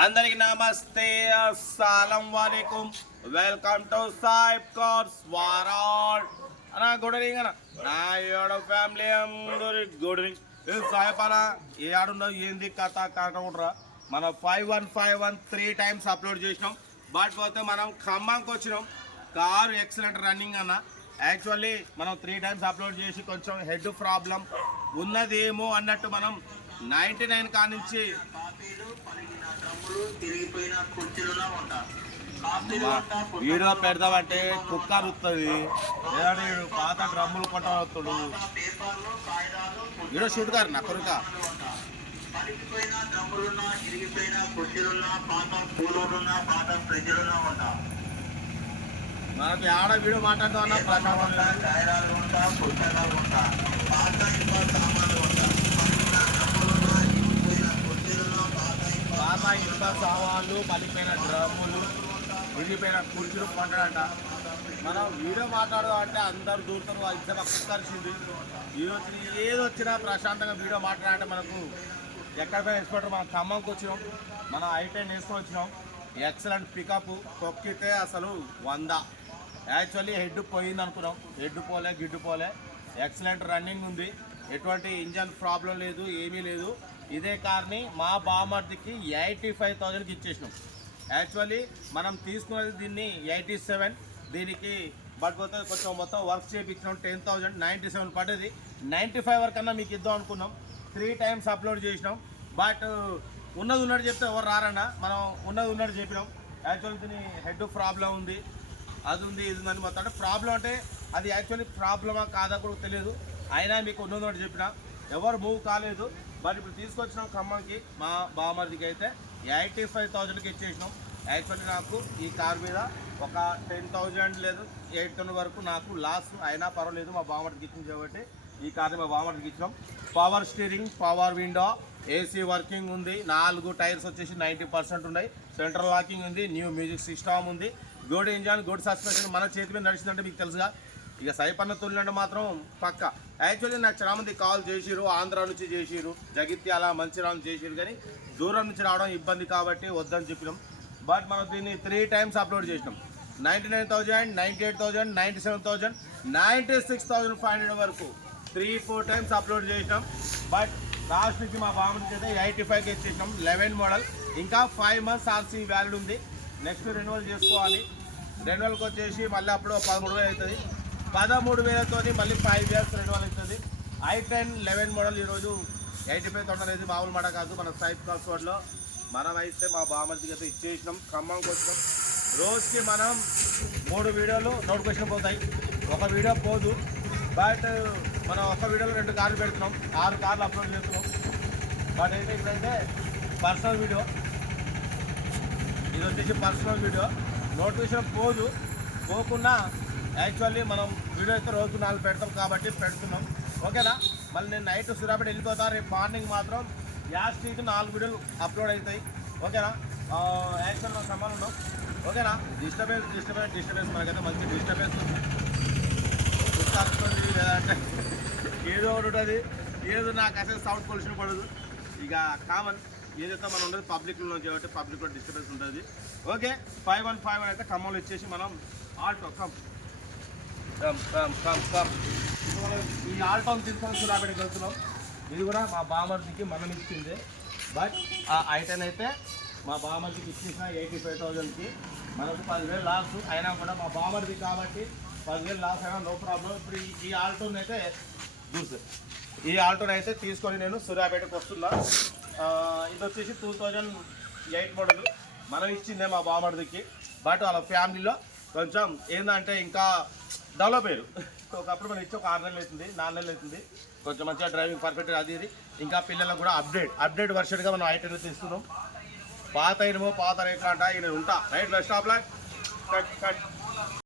అందరికి నమస్తే అస్సలం వాలేకుం. వెల్కమ్ టు సాయిబ్ కార్స్ వారాడ్ అన్న గుడ్ ఈవినింగ్ అన్న. నా ఏడో ఫ్యామిలీ అందరి గుడ్ ఈవినింగ్. ఇది సాయిబ్ అన్న ఏ ఆడున్నావు ఏంది కథ కాకుండా మనం five one five one three times upload చేసినాం. బట్ పోతే మనం ఖమ్మంకి వచ్చినాం. కారు ఎక్సలెంట్ రన్నింగ్ అన్న. యాక్చువల్లీ మనం త్రీ టైమ్స్ అప్లోడ్ చేసి కొంచెం హెడ్ ప్రాబ్లం ఉన్నదేమో అన్నట్టు మనం నైంటీ నైన్ కానించి వీడియో పెడదామంటే కుక్క అరుస్తుంది లేదంటే పాత డ్రమ్ములు కొట్టవస్తుడు కాగితాలు వీడియో షూట్ గారు నా కొడుక. పలిగిపోయిన డ్రమ్ములున్నా ఇరిగిపోయిన కుర్చీలున్నా పాత కూలర్లున్నా పాత ఫ్రిడ్జ్లున్నా ఉంటా. మనకి ఆడ వీడియో లేదు. కాగితాలు ఉంటా ఉంటా పాత ఇనుప సామాన్లు ఉంటా పలిగిన డ్రమ్ములున్నా ఇరిగిపోయిన కుర్చీలున్నా బాబా ఇనుప సామాన్లు పలిపోయిన డ్రమ్ములు విడిపోయిన కుర్చీలు కొంటాడంట మనం వీడియో మాట్లాడదాం అంటే అందరు దూరుతారు ఇద్దరు కలిసింది. ఈరోజు ఏది వచ్చినా ప్రశాంతంగా వీడియో మాట్లాడాలంటే మనకు ఎక్కడ పోయి ఎక్స్పర్ట్ మనం ఖమ్మంకి వచ్చినాం మనం ఐటెన్ వేసుకొని వచ్చినాం. ఎక్సలెంట్ పికప్ తొక్కితే అసలు వంద. యాక్చువల్లీ హెడ్ పోయింది అనుకున్నాం హెడ్ పోలే గిడ్డు పోలే. ఎక్సలెంట్ రన్నింగ్ ఉంది. ఎటువంటి ఇంజన్ ప్రాబ్లం లేదు ఏమీ లేదు. ఇదే కార్ని మా బామర్దికి ఎయిటీ ఫైవ్ థౌజండ్కి ఇచ్చేసినాం. యాక్చువల్లీ మనం తీసుకున్నది దీన్ని ఎయిటీ సెవెన్ దీనికి బట్ పోతే కొంచెం మొత్తం వర్క్ చేయించినాం టెన్ థౌజండ్ నైంటీ సెవెన్ పడ్డది. నైంటీ ఫైవ్ వరకు అన్నా మీకు ఇద్దాం అనుకున్నాం. త్రీ టైమ్స్ అప్లోడ్ చేసినాం. బట్ ఉన్నది ఉన్నట్టు చెప్తే ఎవరు రారన్నా మనం ఉన్నది ఉన్నట్టు చెప్పినాం. యాక్చువల్లీ దీని హెడ్ ప్రాబ్లం ఉంది. అది ఉంది ఇది ఉందని మొత్తం అంటే ప్రాబ్లం అంటే అది యాక్చువల్లీ ప్రాబ్లమా కాదా కూడా తెలియదు. అయినా మీకు ఉన్నది చెప్పిన ఎవరు మూవ్ కాలేదు. బట్ ఇప్పుడు తీసుకొచ్చిన ఖమ్మంకి మా బామర్దికి అయితే ఎయిటీ ఫైవ్ థౌజండ్కి ఇచ్చేసినాం. యాక్చువల్లీ నాకు ఈ కార్ మీద ఒక టెన్ థౌజండ్ లేదు ఎయిట్ టెన్ వరకు నాకు లాస్ అయినా పర్వాలేదు మా బామర్దికి ఇచ్చింది కాబట్టి ఈ కార్ని మా బామర్దికి ఇచ్చినాం. Power steering power window AC working ఉంది నాలుగు టైర్స్ వచ్చేసి నైంటీ పర్సెంట్ ఉన్నాయి. సెంట్రల్ లాకింగ్ ఉంది న్యూ మ్యూజిక్ సిస్టమ్ ఉంది. గుడ్ ఇంజన్ గుడ్ సస్పెన్షన్ మన చేతి మీద నడిచిందంటే మీకు తెలుసుగా. ఇక సైపన్న తొలినంటే మాత్రం పక్క. యాక్చువల్లీ నాకు చాలామంది కాల్ చేసిరు ఆంధ్ర నుంచి చేసిరు జగిత్యాల మంచిరాల నుంచి చేసిరు కానీ దూరం నుంచి రావడం ఇబ్బంది కాబట్టి వద్దని చెప్పినాం. బట్ మనం దీన్ని త్రీ టైమ్స్ అప్లోడ్ చేసినాం. Ninety nine thousand ninety eight thousand ninety seven thousand ninety six thousand five hundred వరకు త్రీ ఫోర్ టైమ్స్ అప్లోడ్ చేసినాం. బట్ లాస్ట్ నుంచి మా బాబుకి అయితే ఎయిటీ ఫైవ్కి ఇచ్చేసినాం. Eleven model. ఇంకా ఫైవ్ మంత్స్ ఆర్సీ వ్యాలిడ్ ఉంది. నెక్స్ట్ రెన్యువల్ చేసుకోవాలి. రెన్యువల్కి వచ్చేసి మళ్ళీ అప్పుడు పదమూడు వేలు అవుతుంది. పదమూడు వేలతో మళ్ళీ ఫైవ్ ఇయర్స్ రెన్యువల్ అవుతుంది ఐ టెన్ లెవెన్ మోడల్ ఈరోజు ఎయిటీ ఫైవ్ థౌసండ్ అనేది మామూలు మాట కాదు మన సైట్ కాస్వర్డ్లో మనం అయితే మా బామర్దికి అయితే ఇచ్చేసినాం ఖమ్మంకి వచ్చినాం. రోజుకి మనం మూడు వీడియోలు నోటిఫికేషన్ పోతాయి. ఒక వీడియో పోదు. బట్ మనం ఒక వీడియోలో రెండు కార్లు పెడుతున్నాం. ఆరు కార్లు అప్లోడ్ చేస్తున్నాం. బట్ అయితే ఇప్పుడైతే పర్సనల్ వీడియో ఇది వచ్చేసి పర్సనల్ వీడియో నోటిఫికేషన్ పోదు. పోకుండా యాక్చువల్లీ మనం వీడియో అయితే రోజు నాలుగు పెడతాం కాబట్టి పెడుతున్నాం. ఓకేనా? మళ్ళీ నేను నైట్ సిరాపేట వెళ్ళిపోతా రేపు మార్నింగ్ మాత్రం గ్యాస్ టీకి నాలుగు వీడియోలు అప్లోడ్ అవుతాయి. ఓకేనా? యాక్చువల్ మనం సమానం ఉన్నాం ఓకేనా? డిస్టర్బెన్స్ డిస్టర్బెన్స్ డిస్టర్బెన్స్ మనకైతే మంచి డిస్టర్బెన్స్ ఉంది. లేదంటే ఏదో ఒకటి ఉంటుంది. ఏదో నాకు అసలు సౌండ్ పొల్యూషన్ పడదు. ఇక కామన్ ఏదైతే మనం ఉండదు పబ్లిక్లో కాబట్టి పబ్లిక్లో డిస్టర్బెన్స్ ఉంటుంది. Okay? Five one five one అయితే ఖమ్మంలో ఇచ్చేసి మనం Alto come come come come come ఇప్పుడు మనం ఈ ఆల్టోని తీసుకొని సూరాపేటకి వెళ్తున్నాం ఇది కూడా మా బామర్దికి మనం ఇచ్చింది బట్ ఆ ఐటెన్ అయితే మా బామర్దికి ఇచ్చేసిన ఎయిటీ ఫైవ్ థౌజండ్కి మనకు పదివేలు లాస్ అయినా కూడా మా బామర్ది కాబట్టి పదివేలు లాస్ అయినా నో ప్రాబ్లం ఇప్పుడు ఈ- ఆల్టోన్ అయితే చూసు ఈ ఆల్టోన్ అయితే తీసుకొని నేను సూర్యాపేటకు వస్తున్నా. ఇది వచ్చేసి టూ థౌజండ్ ఎయిట్ మోడల్ మనం ఇచ్చిందే మా బామర్దికి బట్ వాళ్ళ ఫ్యామిలీలో కొంచెం ఏంటంటే ఇంకా డెవలప్ అయ్యారు ఒకప్పుడు మనం ఇచ్చి ఒక ఆరు నెలలు అవుతుంది నాలుగు నెలలు అవుతుంది. కొంచెం మంచిగా డ్రైవింగ్ పర్ఫెక్ట్ అది ఇది. ఇంకా పిల్లలకు కూడా అప్డేట్ అప్డేట్ వర్షన్గా మనం ఐటెన్ తీస్తున్నాం. పాత ఇనుమో పాత రేట్లు అంట ఈయన ఉంటా. రైట్ బస్ స్టాప్లో కట్ కట్.